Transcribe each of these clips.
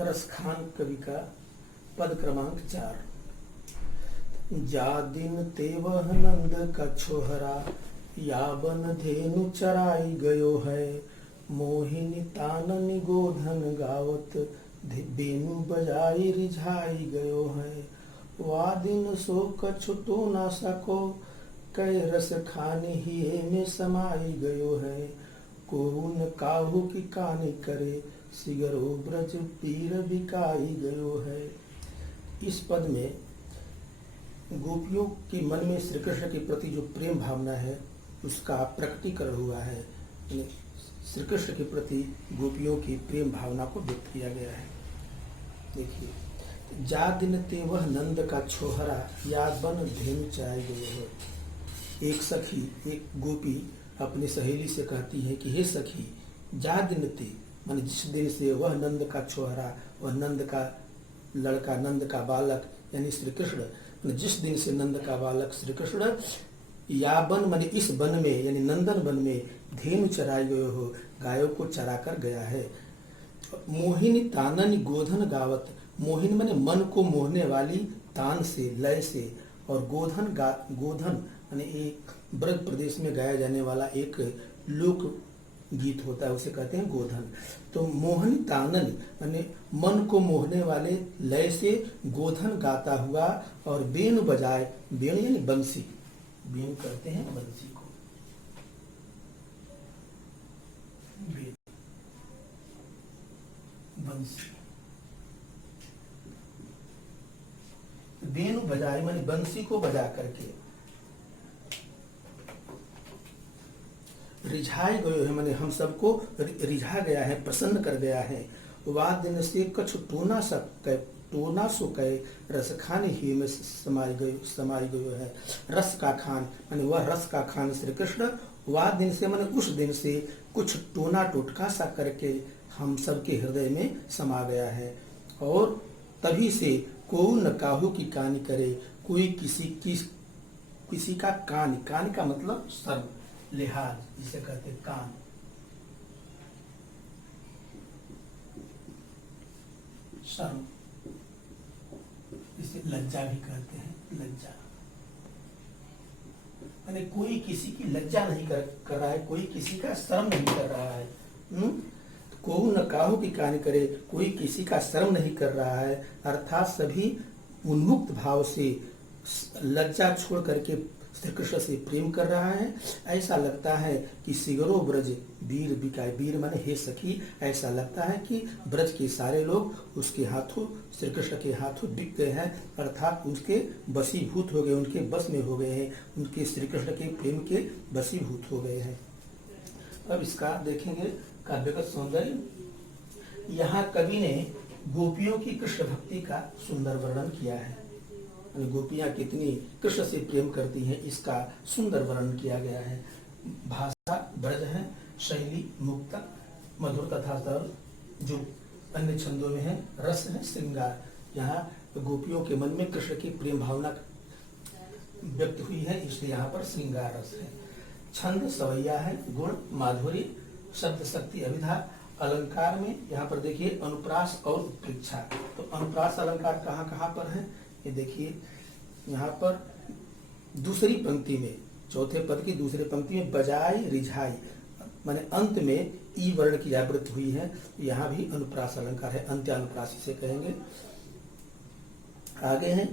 रसखान कवि का पद क्रमांक 4। जा दिन तेवह नंद का छोहरा, या बन धेनु चराई गयो है। मोहिनी तानन गोधन गावत, बेनु बजाई रिझाई गयो है। वा दिन सो कछु तो ना सको, कै रस खाने ही में समाई गयो है। कोहुन काहू की कानी करे, सिगरो ब्रज पीर बिकाई गयो है। इस पद में गोपियों के मन में श्री कृष्ण के प्रति जो प्रेम भावना है उसका प्रकटीकरण हुआ है। श्री कृष्ण के प्रति गोपियों की प्रेम भावना को व्यक्त किया गया है। देखिए, जा दिन ते वह नंद का छोहरा, या बन धेनु चराई गयो है। एक सखी, एक गोपी अपनी सहेली से कहती है कि हे सखी, जा दिन ते, मान जिस दिन से वह नंद का छोहरा, वह नंद का लड़का, नंद का बालक यानी श्री कृष्ण, जिस दिन से नंद का बालक श्री कृष्ण या बन माने इस वन में यानी नंदन वन में धेनु चराई गयो हो, गायों को चरा कर गया है। मोहिनी तानन गोधन गावत, मोहिनी माने मन को मोहने वाली, तान से लय से, और गोधन गोधन माने एक ब्रज प्रदेश में गाया जाने वाला एक लोक गीत होता है, उसे कहते हैं गोधन। तो मोहन तानन माने मन को मोहने वाले लय से गोधन गाता हुआ, और बेन बजाए, बेन यानी बंसी, बेन कहते हैं बंसी को, बेन बंसी, बेन बजाए माने बंसी को बजा करके, रिझाए गयो है माने हम सबको रिझा गया है, प्रसन्न कर गया है। वा दिन से कछु टोना सो कहे, रस खाने ही में समाई गयो है। रस का खान माने वह रस का खान श्री कृष्ण, वा दिन से माने उस दिन से, कुछ टोना टोटका सा करके हम सबके हृदय में समा गया है। और तभी से को न काहू की कानी करे, कोई किसी का कान का मतलब सर्व, लिहाज जिसे कहते कान, शर्म, इसे लज्जा भी कहते हैं, लज्जा माने कोई किसी की लज्जा नहीं कर रहा है, कोई किसी का शर्म नहीं कर रहा है। को न काहू की कानी करे, कोई किसी का शर्म नहीं कर रहा है, अर्थात सभी उन्मुक्त भाव से लज्जा छोड़ करके श्री कृष्ण से प्रेम कर रहा है। ऐसा लगता है कि सिगरो ब्रज वीर बिकाए, वीर माने हे सखी, ऐसा लगता है कि ब्रज के सारे लोग उसके हाथों, श्री कृष्ण के हाथों बिक गए हैं, अर्थात उसके वशीभूत हो गए, उनके बस में हो गए हैं, उनके श्री कृष्ण के प्रेम के वशीभूत हो गए हैं। अब इसका देखेंगे काव्यगत सौंदर्य। यहाँ कवि ने गोपियों की कृष्ण भक्ति का सुंदर वर्णन किया है। गोपियां कितनी कृष्ण से प्रेम करती हैं, इसका सुंदर वर्णन किया गया है। भाषा ब्रज है, शैली मुक्तक, मधुर तथा सरल, जो अन्य छंदों में है, रस है, श्रृंगार। यहाँ गोपियों के मन में कृष्ण की प्रेम भावना व्यक्त हुई है, इसलिए यहाँ पर श्रृंगार रस है। छंद सवैया है, गुण माधुरी, शब्द शक्ति अभिधा। अलंकार में यहाँ पर देखिए अनुप्रास और उत्प्रेक्षा। तो अनुप्रास अलंकार कहाँ कहाँ पर है, ये देखिए, यहाँ पर दूसरी पंक्ति में, चौथे पद की दूसरी पंक्ति में बजाई रिझाई माने अंत में ई वर्ण की आवृत्ति हुई है, यहाँ भी अनुप्रास अलंकार है, अंत्य अनुप्रास इसे कहेंगे। आगे है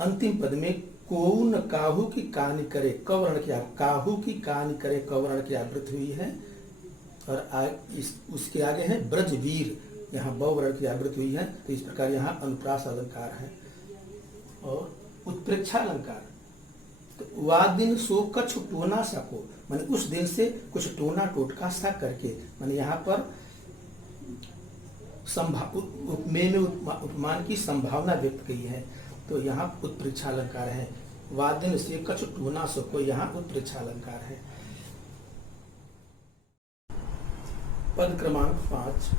अंतिम पद में को न काहू की कानी करे, कवर्ण की, काहू की कानी करे कवर्ण की आवृत्ति हुई है। और उसके आगे है ब्रजवीर, यहाँ ब वर्ण की आवृत्ति हुई है, तो इस प्रकार यहाँ अनुप्रास अलंकार है। और उत्प्रेक्षा अलंकार, तो वा दिन सो कछु टोना सको माने उस दिन से कुछ टोना टोटका सा करके, माने यहाँ पर उपमेय में उपमान की संभावना व्यक्त की है, तो यहाँ उत्प्रेक्षा अलंकार है। वा दिन से कछु टोना सको, यहाँ उत्प्रेक्षा अलंकार है। पद क्रमांक 5।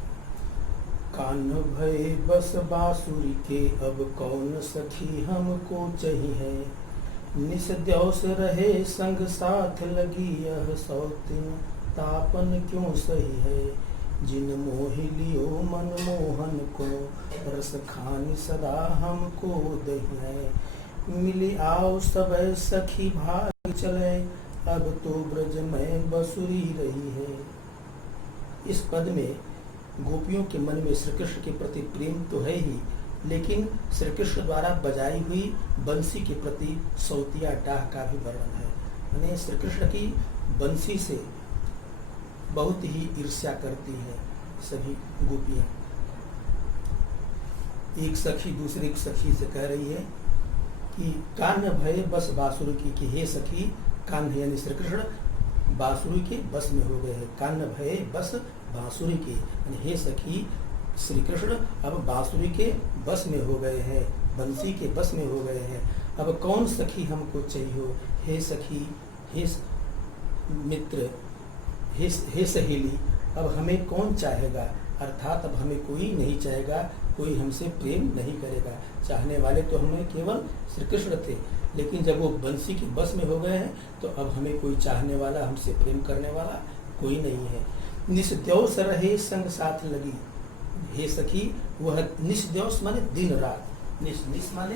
कान भय बस बांसुरी के, अब कौन सखी हमको चाहिए। निस द्यौस रहे संग साथ लगी, यह सौतिन तापन क्यों सही है। जिन मोह लियो मन मोहन को, रस खानी सदा हमको दही है। मिली आओ सब सखी भाग चले, अब तो ब्रज में बसुरी रही है। इस पद में गोपियों के मन में श्री कृष्ण के प्रति प्रेम तो है ही, लेकिन श्री कृष्ण द्वारा बजाई हुई बंसी के प्रति सौतिया डाह का भी वर्णन है। यानी श्री कृष्ण की बंसी से बहुत ही ईर्ष्या करती है सभी गोपियां। एक सखी दूसरी सखी से कह रही है कि कान्ह भय बस बांसुरी की, कि हे सखी, कान्ह यानी श्री कृष्ण बांसुरी के बस में हो गए हैं। कान्ह भय बस बांसुरी के, यानी हे सखी श्री कृष्ण अब बांसुरी के बस में हो गए हैं, बंसी के बस में हो गए हैं। अब कौन सखी हमको चाहिए? हे सखी, हे मित्र, हे सहेली, अब हमें कौन चाहेगा? अर्थात अब हमें कोई नहीं चाहेगा, कोई हमसे प्रेम नहीं करेगा। चाहने वाले तो हमें केवल श्री कृष्ण थे, लेकिन जब वो बंसी के बस में हो गए हैं तो अब हमें कोई चाहने वाला, हमसे प्रेम करने वाला कोई नहीं है। निस्द्यौस रहे संग साथ लगी, हे सखी, वह निस्द्यौस माने दिन रात, निस माने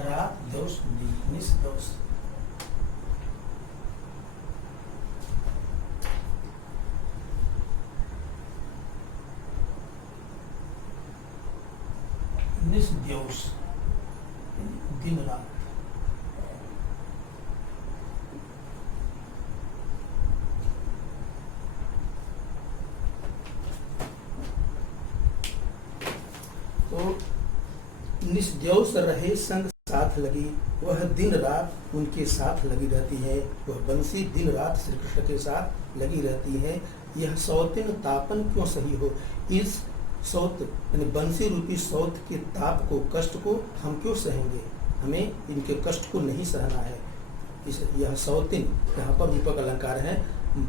रात, द्यौस निस्द्यौस। निस्द्यौस दिन रात। तो निस्द्यौस रहे संग साथ लगी, वह दिन रात उनके साथ लगी रहती है। वह बंसी दिन रात श्री कृष्ण के साथ लगी रहती है। यह सौतिन तापन क्यों सही हो? इस सौत यानी बंसी रूपी सौत के ताप को, कष्ट को हम क्यों सहेंगे? हमें इनके कष्ट को नहीं सहना है। यह सौतिन यहाँ पर रूपक अलंकार है,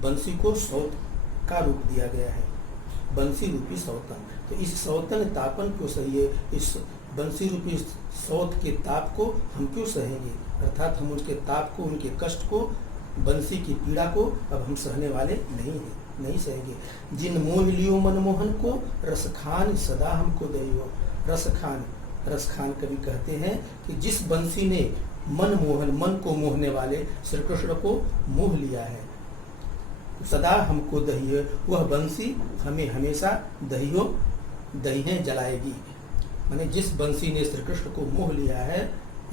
बंसी को सौत का रूप दिया गया है, बंसी रूपी सौतन। तो इस सौतन तापन क्यों सहिए? इस बंसी रूपी सौत के ताप को हम क्यों सहेंगे? अर्थात हम उनके ताप को, उनके कष्ट को, बंसी की पीड़ा को अब हम सहने वाले नहीं हैं, नहीं सहेंगे। जिन मोह लियो मनमोहन को, रसखान सदा हमको दइयो। रसखान, रसखान कवि कहते हैं कि जिस बंसी ने मनमोहन, मन को मोहने वाले श्री कृष्ण को मोह लिया है, सदा हमको दहिए, वह बंसी हमें हमेशा दहियो दहिए जलाएगी। माने जिस बंसी ने श्री कृष्ण को मोह लिया है,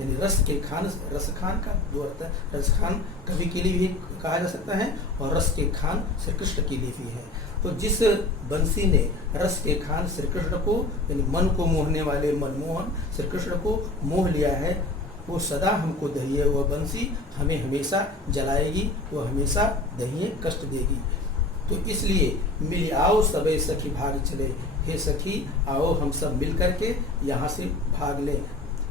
यानी रस के खान, रस खान का दो अर्थ है। रस खान कवि के लिए भी कहा जा सकता है और रस के खान श्री कृष्ण के लिए भी है। तो जिस बंसी ने रस के खान श्री कृष्ण को, यानी मन को मोहने वाले मनमोहन श्री कृष्ण को मोह लिया है, वो सदा हमको दहिए, वह बंसी हमें हमेशा जलाएगी, वह हमेशा दहिए कष्ट देगी। तो इसलिए मिल आओ सबे सखी भाग चले, हे सखी आओ हम सब मिल करके यहाँ से भाग लें,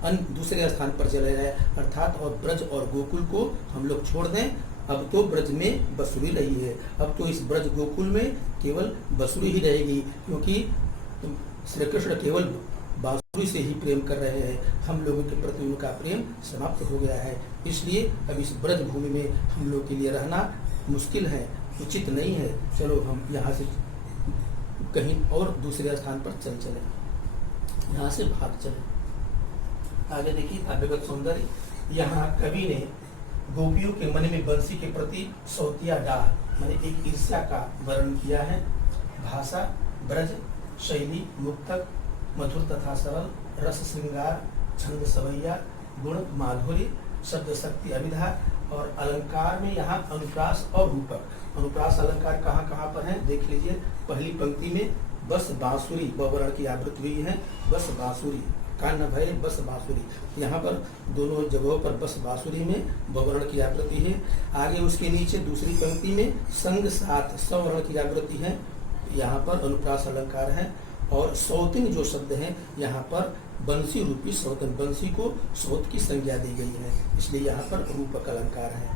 दूसरे स्थान पर चले जाए। अर्थात और ब्रज और गोकुल को हम लोग छोड़ दें। अब तो ब्रज में बसुरी रही है, अब तो इस ब्रज गोकुल में केवल बसुरी ही रहेगी, क्योंकि श्री कृष्ण केवल बांसुरी से ही प्रेम कर रहे हैं। हम लोगों के प्रति उनका प्रेम समाप्त हो गया है। इसलिए अब इस ब्रज भूमि में हम लोग के लिए रहना मुश्किल है, उचित नहीं है। चलो हम यहाँ से कहीं और दूसरे स्थान पर चले, यहाँ से भाग चले। आगे देखिए काव्यगत सौंदर्य। यहाँ कवि ने गोपियों के मन में बंसी के प्रति सौतिया डाह माने एक ईर्ष्या का वर्णन किया है। भाषा ब्रज, शैली मुक्तक, मधुर तथा सरल, रस श्रृंगार, छंद सवैया, गुण माधुर्य, शब्द शक्ति अभिधा, और अलंकार में यहाँ अनुप्रास और रूपक। अनुप्रास अलंकार कहाँ कहाँ पर है देख लीजिए। पहली पंक्ति में बस बांसुरी बवर्ण की आवृत्ति हुई है, बस बांसुरी, कान भय बस बांसुरी। यहाँ पर दोनों जगहों पर बस बांसुरी में बवर्ण की आवृत्ति है। आगे उसके नीचे दूसरी पंक्ति में संग साथ सवर्ण की आवृत्ति है, यहाँ पर अनुप्रास अलंकार है। और सौतिन जो शब्द है यहाँ पर बंसी रूपी सौतन, बंसी को सौत की संज्ञा दी गई है, इसलिए यहाँ पर रूपक अलंकार है।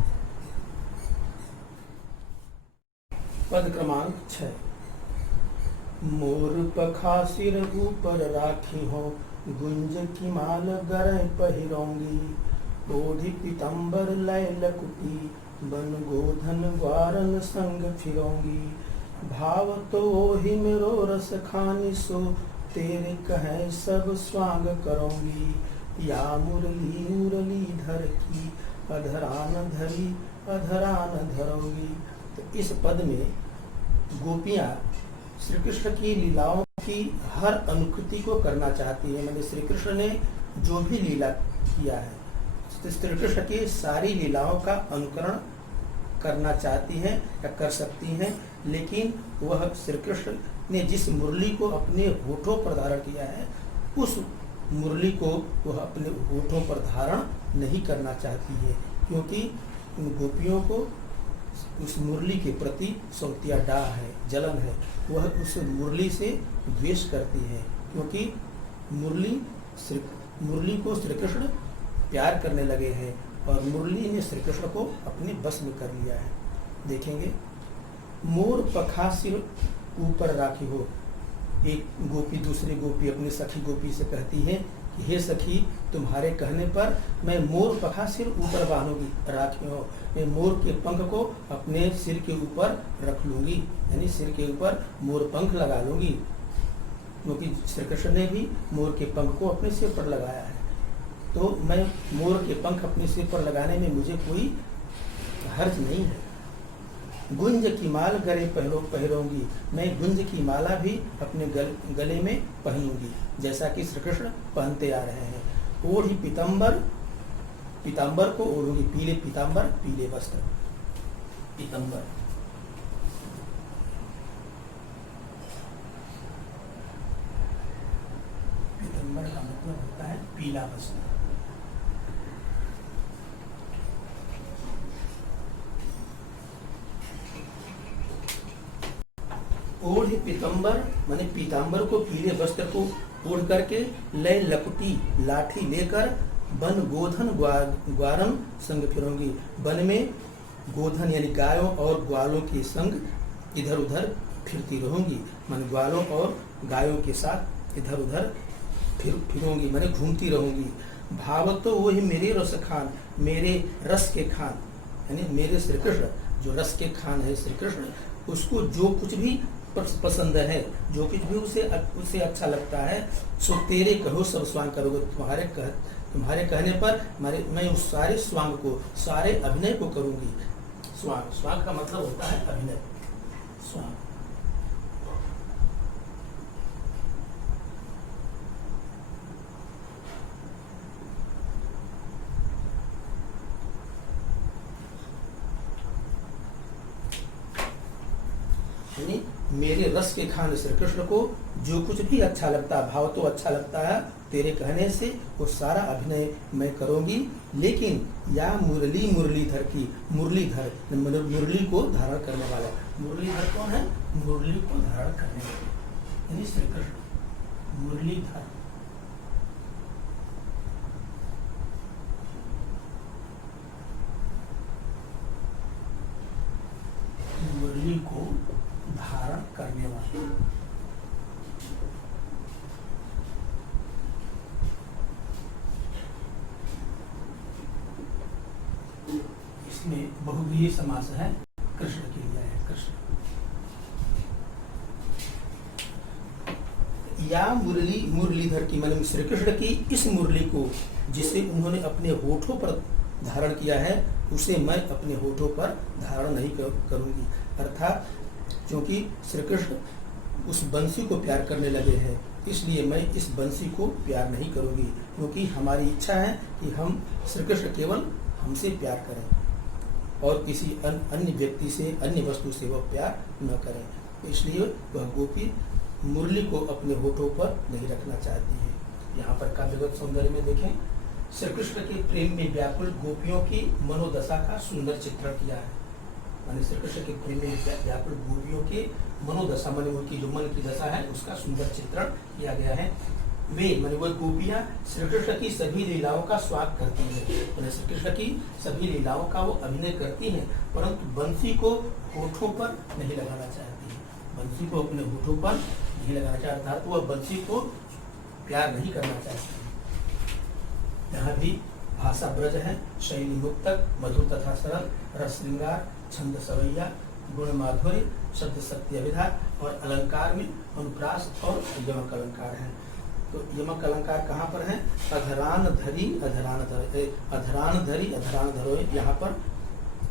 पद क्रमांक 6। मोर पखा सिर ऊपर राखी हो, गुंज की माल गरह पहिरोंगी, ओढ़ी पीतम्बर लय लकुटी, बन गोधन ग्वारन संग फिरोंगी। भाव तो ही मेरो रस खानी सो, तेरे कहे सब स्वांग करूंगी। या मुरली मुरलीधर की, अधरान धरी अधरान धरूंगी। तो इस पद में गोपियां श्री कृष्ण की लीलाओं की हर अनुकृति को करना चाहती है। मैंने श्री कृष्ण ने जो भी लीला किया है, श्री कृष्ण की सारी लीलाओं का अनुकरण करना चाहती हैं या कर सकती हैं, लेकिन वह श्री कृष्ण ने जिस मुरली को अपने होठों पर धारण किया है, उस मुरली को वह अपने होठों पर धारण नहीं करना चाहती है, क्योंकि उन गोपियों को उस मुरली के प्रति सौतिया डाह है, जलन है। वह उस मुरली से द्वेष करती है, क्योंकि मुरली को श्री कृष्ण प्यार करने लगे हैं और मुरली ने श्री कृष्ण को अपने बस में कर लिया है। देखेंगे, मोर पखा सिर ऊपर राखी हो। एक गोपी दूसरी गोपी अपनी सखी गोपी से कहती है कि हे सखी, तुम्हारे कहने पर मैं मोर पखा सिर ऊपर बांधूंगी, राखी हो। मैं मोर के पंख को अपने सिर के ऊपर रख लूंगी, यानी सिर के ऊपर मोर पंख लगा लूंगी, क्योंकि श्री कृष्ण ने भी मोर के पंख को अपने सिर पर लगाया है। तो मैं मोर के पंख अपने सिर पर लगाने में मुझे कोई हर्ज नहीं है। गुंज की माल गले पहनूंगी, मैं गुंज की माला भी अपने गले में पहनूंगी, जैसा कि श्री कृष्ण पहनते आ रहे हैं। ओढ़ी पीताम्बर को ओढ़ूंगी, पीले पीताम्बर, पीले वस्त्र, पीताम्बर। पीताम्बर का मतलब होता है पीला वस्त्र। ओढ़ पीतम्बर माने पीताम्बर को, पीले वस्त्र को ओढ़ करके, लय लकुटी लाठी लेकर, वन गोधन ग्वारम संग फिरूंगी। वन में गोधन यानी गायों और ग्वालों के संग इधर उधर फिरती रहूंगी, मन ग्वालों और गायों के साथ इधर उधर फिरूंगी, माने घूमती रहूंगी। भाव तो वो ही मेरे रस खान, मेरे रस के खान, यानी मेरे श्री कृष्ण जो रस के खान है श्री कृष्ण, उसको जो कुछ भी पसंद है, जो कुछ भी उसे अच्छा लगता है, सो तेरे कहो सब स्वांग करोगे। तुम्हारे कहने पर मैं उस सारे स्वांग को, सारे अभिनय को करूंगी। स्वांग का मतलब होता है अभिनय। स्वांग यानी मेरे रस के खान श्री कृष्ण को जो कुछ भी अच्छा लगता है, भाव तो अच्छा लगता है, तेरे कहने से वो सारा अभिनय मैं करूंगी। लेकिन या मुरली मुरलीधर की, मुरलीधर मुरली को धारण करने वाला। मुरलीधर कौन है? मुरली को धारण करने वाले यानी श्री कृष्ण मुरलीधर। मुरली को धारण करने वाले। इसमें बहुव्रीहि समास है, कृष्ण के लिए है, कृष्ण। या मुरली मुरलीधर की माने श्री कृष्ण की इस मुरली को जिसे उन्होंने अपने होठों पर धारण किया है, उसे मैं अपने होठों पर धारण नहीं करूंगी। अर्थात क्योंकि श्री कृष्ण उस बंसी को प्यार करने लगे हैं, इसलिए मैं इस बंसी को प्यार नहीं करूंगी, क्योंकि हमारी इच्छा है कि हम श्री कृष्ण केवल हमसे प्यार करें और किसी अन्य व्यक्ति से, अन्य वस्तु से वह प्यार न करें। इसलिए वह गोपी मुरली को अपने होठों पर नहीं रखना चाहती है। यहाँ पर काव्यगत सौंदर्य में देखें, श्री कृष्ण के प्रेम में व्याकुल गोपियों की मनोदशा का सुंदर चित्रण किया है। माने श्री कृष्ण के प्रेम में व्याकुल गोपियों के मनोदशा माने उनकी जो मन की दशा है उसका सुंदर चित्रण किया गया है। वे माने वह गोपियां श्री कृष्ण की सभी लीलाओं का स्वाद करती हैं, माने श्री कृष्ण की सभी लीलाओं का वो अभिनय करती हैं, परंतु बंसी को होठों पर नहीं लगाना चाहती है। बंसी को अपने होठों पर नहीं लगाना चाहता, तो वह बंसी को प्यार नहीं करना चाहती। यहाँ भी भाषा ब्रज है, शैली मुक्तक, मधुर तथा सरल, रस श्रृंगार, छंद सवैया, गुण माधुर्य, शब्द शक्ति अभिधा, और अलंकार में अनुप्रास और यमक अलंकार है। तो यमक अलंकार कहाँ पर है? अधरान धरी अधरान धरो, अधरान धरी अधरान धरो, यहाँ पर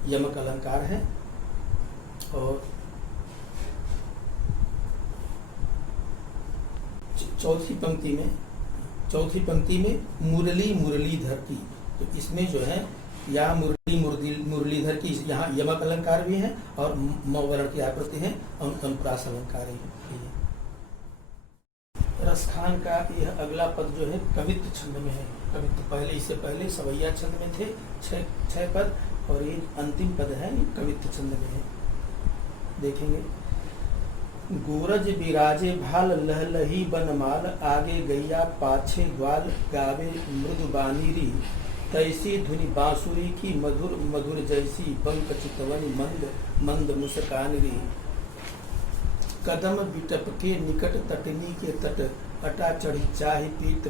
यमक अलंकार है। और चौथी पंक्ति में मुरली मुरलीधर की, तो इसमें जो है या मुरली मुरलीधर की, यहाँ यमक अलंकार भी है और म वर्ण की आकृति है, अनुप्रास अलंकार है। रसखान का यह अगला पद जो है कवित्व छंद में है। कवित्व पहले, इससे पहले सवैया छंद में थे छह पद, और ये अंतिम पद है, ये कवित्व छंद में है। देखेंगे, गोरज बिराजे भाल लहलही बनमाल, आगे गैया पाछे ग्वाल, गावे मृदु बानीरी, तैसी धुनि बांसुरी की मधुर मधुर जैसी, बंक चितवनी मंद मंद मुस्कानरी, कदम बिटप के निकट तटनी के तट, अटा चढ़ी चाहि पीत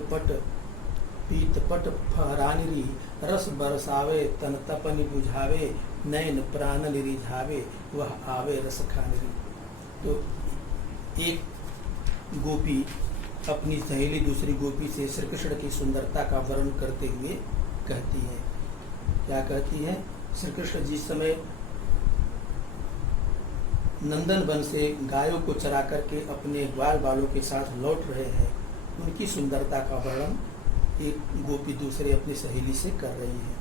पट फहरानिरी, रस बरसावे तन तपनि बुझावे, नैन प्राण रिझावे, वह आवे रस खानिरी। तो एक गोपी अपनी सहेली दूसरी गोपी से श्री कृष्ण की सुंदरता का वर्णन करते हुए कहती है। क्या कहती है? श्री कृष्ण जिस समय नंदन वन से गायों को चरा करके अपने ग्वाल बालों के साथ लौट रहे हैं, उनकी सुंदरता का वर्णन एक गोपी दूसरे अपनी सहेली से कर रही है।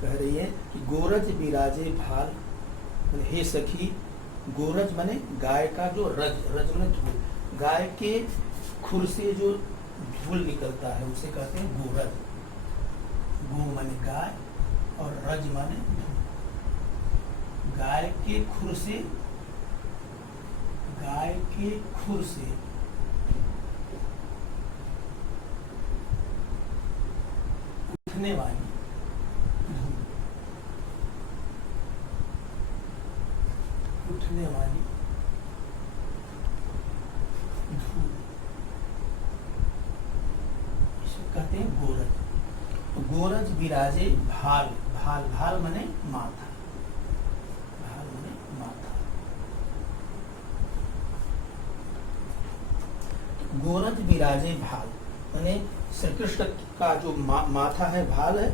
कह रही है कि गोरज बिराजे भाल, हे सखी, गोरज माने गाय का जो रज माने धूल, गाय के खुर से जो धूल निकलता है उसे कहते हैं गोरज। गो माने गाय और रज माने धूल। गाय के खुर से उठने वाली धूल, उठने वाली धूल, इसे कहते हैं गोरज। गोरज बिराजे भाल, भाल भाल माने माथा, भाल माने माथा। गोरज बिराजे भाल माने श्री कृष्ण का जो माथा है, भाल है,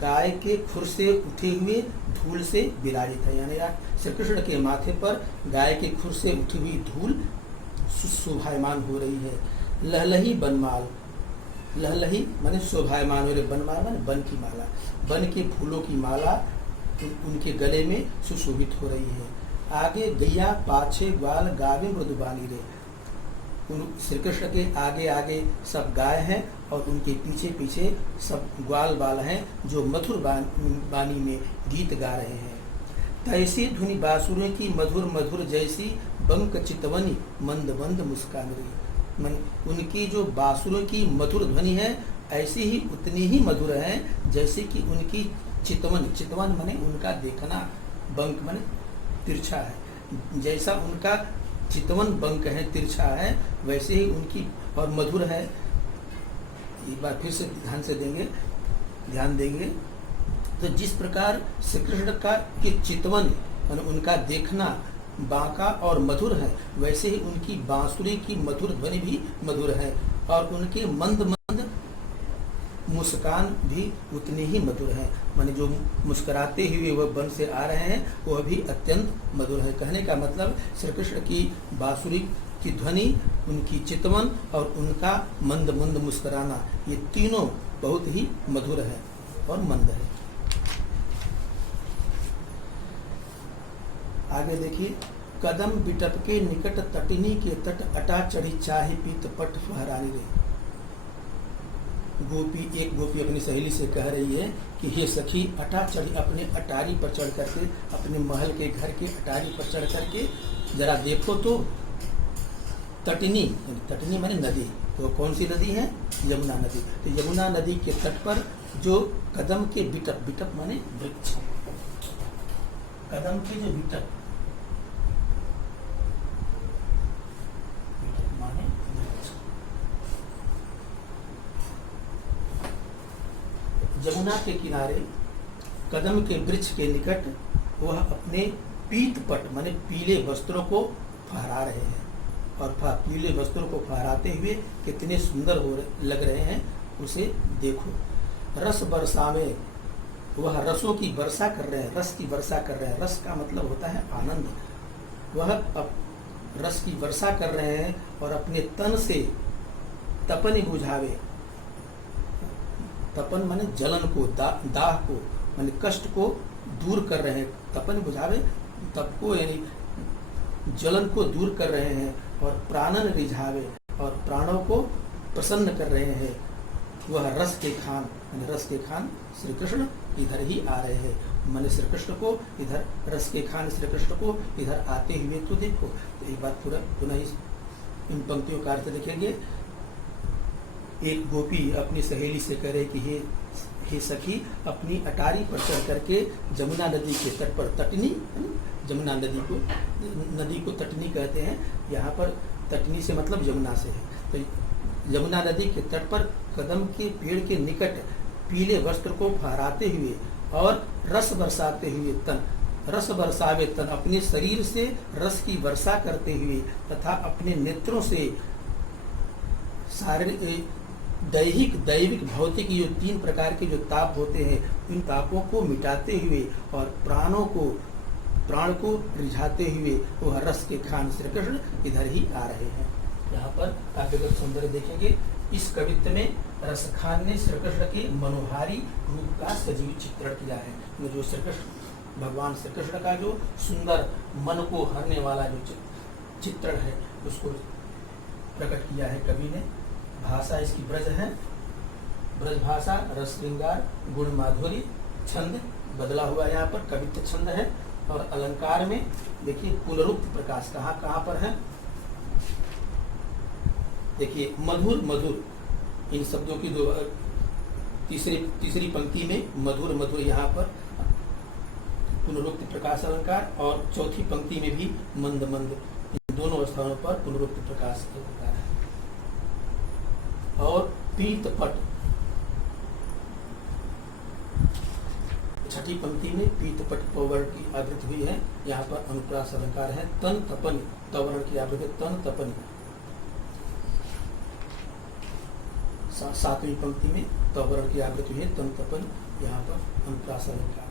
गाय के खुर से उठे हुए धूल से विराजित है। यानी श्री कृष्ण के माथे पर गाय के खुर से उठी हुई धूल शोभायमान हो रही है। लहलही बनमाल, लहलही माने शोभायमान हो रही, बनमाल माने बन की माला, बन के फूलों की माला उनके गले में सुशोभित हो रही है। आगे गैया पाछे ग्वाल, गावे मृदुबानी रे, श्री कृष्ण के आगे आगे सब गाय हैं और उनके पीछे पीछे सब ग्वाल बाल हैं जो मधुर बानी में गीत गा रहे हैं। तैसी धुनि बांसुरियों की मधुर मधुर जैसी, बंक चितवनी मंद मंद मुस्कानरी, उनकी जो बांसुरियों की मधुर ध्वनि है ऐसी ही उतनी ही मधुर है जैसे कि उनकी चितवन, चितवन माने उनका देखना, बंक माने तिरछा है, जैसा उनका चितवन बंक है, तिरछा है, वैसे ही उनकी और मधुर है। एक बार फिर से ध्यान देंगे तो जिस प्रकार श्री कृष्ण का के चितवन उनका देखना बांका और मधुर है, वैसे ही उनकी बांसुरी की मधुर ध्वनि भी मधुर है और उनके मंद मंद मुस्कान भी उतनी ही मधुर है। माने जो मुस्कुराते हुए वह वन से आ रहे हैं वह भी अत्यंत मधुर है। कहने का मतलब श्री कृष्ण की बांसुरी की ध्वनि, उनकी चितवन और उनका मंद मंद मुस्कुराना, ये तीनों बहुत ही मधुर है और मंद है। आगे देखिए, कदम बिटप के निकट तटिनी के तट, अटा चढ़ी चाहे पीत पट फहरानी रे। एक गोपी अपनी सहेली से कह रही है कि हे सखी, अटा चढ़ी, अपने अटारी पर चढ़ करके, अपने महल के घर के अटारी पर चढ़ करके जरा देखो तो तटिनी, तटिनी माने नदी, तो कौन सी नदी है? यमुना नदी। तो यमुना नदी के तट पर जो कदम के बिटप, बिटप माने वृक्ष, कदम के जो बिटप माने वृक्ष, जमुना के किनारे कदम के वृक्ष के निकट वह अपने पीत पट माने पीले वस्त्रों को फहरा रहे हैं, और पीले वस्त्रों को फहराते हुए कितने सुंदर लग रहे हैं उसे देखो। रस वर्षा में वह रसों की वर्षा कर रहे हैं, रस की वर्षा कर रहे हैं। रस का मतलब होता है आनंद। वह रस की वर्षा कर रहे हैं और अपने तन से तपन बुझावे। तपन माने जलन को, दाह को माने कष्ट को दूर कर रहे हैं। तपन बुझावे तप को यानी जलन को दूर कर रहे हैं, और प्राणन रिझावे और प्राणों को प्रसन्न कर रहे हैं। वह रस के खान माने रस के खान श्री कृष्ण इधर ही आ रहे हैं। माने श्री कृष्ण को इधर रस के खान श्री कृष्ण को इधर आते हुए तो देखो। तो एक बात पुनः इन पंक्तियों का अर्थ देखेंगे। एक गोपी अपनी सहेली से कह रहे कि हे सखी, अपनी अटारी पर चढ़ करके जमुना नदी के तट पर, तटनी जमुना नदी को तटनी कहते हैं। यहाँ पर तटनी से मतलब यमुना से है। तो यमुना नदी के तट पर कदम के पेड़ के निकट पीले वस्त्र को फहराते हुए और रस बरसाते हुए रस बरसावे तन, अपने शरीर से रस की वर्षा करते हुए तथा अपने नेत्रों से शारीरिक, दैविक, भौतिक ये 3 प्रकार के जो ताप होते हैं, इन तापों को मिटाते हुए और प्राण को रिझाते हुए वह रस के खान श्री कृष्ण इधर ही आ रहे हैं। यहाँ पर काव्यगत सौंदर्य देखेंगे। इस कवित्व में रस खान ने श्री कृष्ण के मनोहारी रूप का सजीव चित्रण किया है। जो श्री कृष्ण, भगवान श्री कृष्ण का जो सुंदर मन को हरने वाला जो चित्रण है उसको प्रकट किया है कवि ने। भाषा इसकी ब्रज है, ब्रज भाषा, रस श्रृंगार, गुण माधुरी, छंद बदला हुआ यहाँ पर कवित्व छंद है। और अलंकार में देखिए पुनरुक्त प्रकाश कहाँ पर है। देखिए मधुर मधुर, इन शब्दों की दो तीसरी पंक्ति में मधुर मधुर यहाँ पर पुनरुक्त प्रकाश अलंकार, और चौथी पंक्ति में भी मंद मंद, इन दोनों स्थानों पर पुनरुक्त प्रकाश अलंकार है। और पीत पट, छठी पंक्ति में पीत पट पवर्ण की आवृत्ति हुई है। यहाँ पर अनुप्रास अलंकार है। तन तपन, तवर्ण की आवृत्ति तन तपन। 7वीं पंक्ति में तवर्ण की आवृत्ति है तन तपन, यहाँ पर अनुप्रास अलंकार।